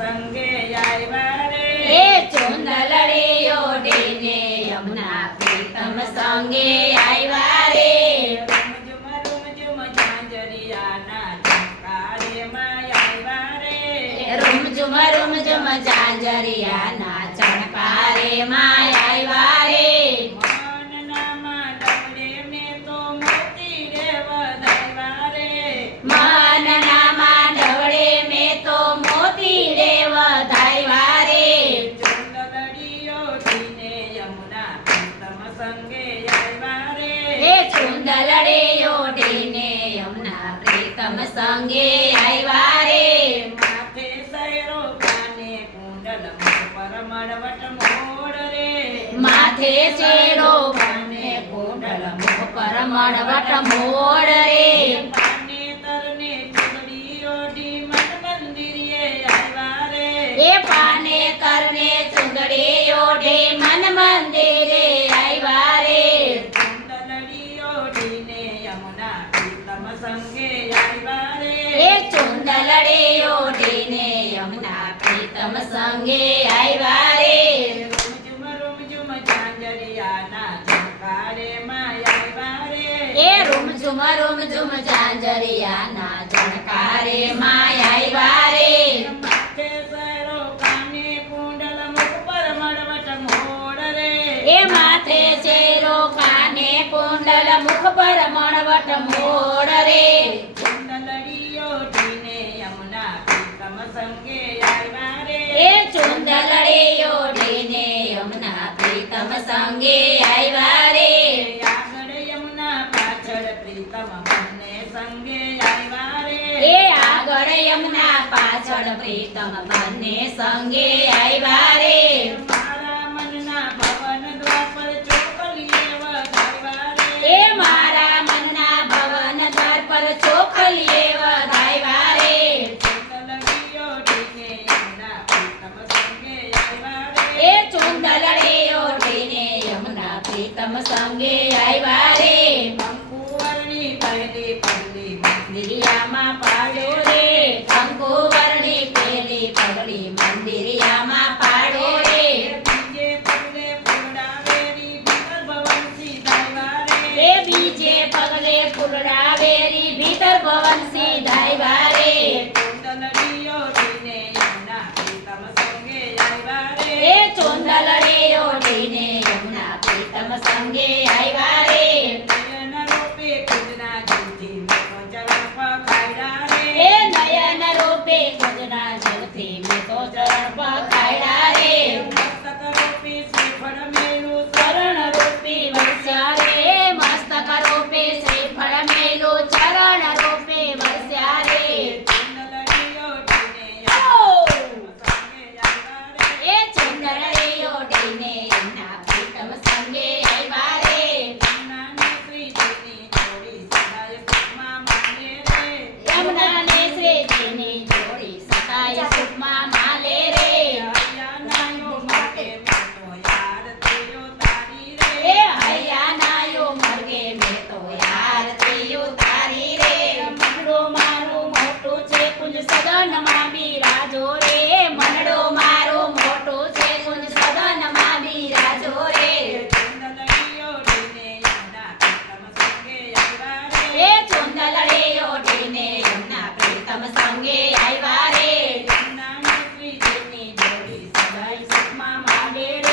સંગે આવ્યા રે એ ચુંદલડી ઓઢીને યમુના પ્રીતમ સંગે આવ્યા રે રૂમ ઝુમ ઝાંઝરિયાના ચણકારેમાં આવ્યા રે રૂમ ઝુમ ઝાંઝરિયાના ચણકારેમાં આવ્યા રે મનનામાં ડબડે મેં તો મોતી રે વધાવ્યા રે મનનામાં ઢવળે મેં તો મોતી રે વધાવ્યા રે ચુંદલડી ઓઢીને યમુના પ્રીતમ સંગે આવ્યા રે એ ચુંદલડી ઓઢીને યમુના પ્રીતમ સંગે આવ્યા રે માથે સૈરો કાને કુંડલ મુખ પર મડવટ મોડ રે માથે ચેરો કાને કુંડલ મુખ પર મડવટ મોડ રે પાને તરને ચુંદડી ઓઢી મન મંદિરે આવ્યા રે એ પાને કરને ચુંદડી ઓઢી મન મંદિરે આવ્યા રે ચુંદલડી ઓઢીને યમુના પ્રીતમ સંગે આવ્યા રે એ ચુંદલડી ઓઢીને યમુના પ્રીતમ સંગે આવ્યા રે રૂમ ઝુમ ઝાંઝરિયાના ચણકારેમાં આવ્યા રે એ રૂમ ઝુમ ઝાંઝરિયાના ચણકારેમાં આવ્યા રે માથે સૈરો કાને કુંડલ મુખ પર મડવટ મોડ રે એ માથે ચેરો કાને કુંડલ મુખ પર મણવટ મોડ રે ચુંદલડી ઓઢીને યમુના પ્રીતમ સંગે આવ્યા રે એ ચુંદલડી ઓઢીને યમુના પ્રીતમ સંગે આવ્યા રે આગળ યમુના પાછળ પ્રીતમ બંને સંગે આવ્યા રે એ આગળ યમુના પાછળ પ્રીતમ બંને સંગે આવ્યા રે મારા મનના ભવન દ્વાર પર ચોકલીએ વધાવ્યા રે એ મારા મનના ભવન દ્વાર પર ચોખલીએ વધાવ્યા રે ચુંદલડી ઓઢીને યમુના પ્રીતમ સંગે આવ્યા રે એ ચુંદલડી ઓઢીને યમુના પ્રીતમ સંગે આવ્યા રે કંકુવર્ણી પહેલી પગલી મંદિરિયામાં પાડ્યો રે કંકુવર્ણી પેલી પગડી મંદિરિયામાં પાડ્યો રે બીજે પગલે ફૂલડાવેરી ભીતર ભવનસી ધાવ્યા રે એ બીજે પગલે ફૂલડાવેરી ભીતર ભવન સીધાવ્યા રે ચુંદલડી ઓઢીને યમુના પ્રીતમ સંગે આવ્યા રે એ ચુંદલડી ઓઢીને યમુના પ્રીતમ સંગે આવ્યા રે નયન રૂપે કુંજના જલથી મેં તો ચરણ પખાડ્યા રે એ નયન રૂપે કુંજના જલથી મેં તો ચરણ પખાડ્યા રે મસ્તક રૂપે શ્રીફળ મેલું ચરણ રૂપી વરસ્યા રે મસ્તક રૂપે શ્રીફળ મેલું ચરણ રૂપે વરસ્યા રે ચુંદલડી ઓઢીને ઓ! સંગે આવ્યા રે એ ચુંદલડી ઓઢીને યમુના પ્રીતમ સંગે આવ્યા રે યમુનાને શ્રીજીની જોડી સદાય સુખમાં માને રે યમુનાને શ્રીજીની જોડી સદાય સુખમાં માલે રે હૈયાનાયો માટે મેં તો યાર તેયો તારી રે એ હૈયાનાયો મર્ગે મેં તો યાર તેયો તારી રે મનડો મારું મોટું છે કુંજ સદનમાં બિરાજો રે મનડો મારું મોટું છે કુંજ સદનમાં બિરાજો રે ચુંદલડી ઓઢીને યમુના પ્રીતમ સંગે આવ્યા રે એ ચુંદલડી ઓઢીને યમુના પ્રીતમ સંગે આવ્યા રે યમુનાને શ્રીજીની જોડી સદાય સુખમાં માગે રે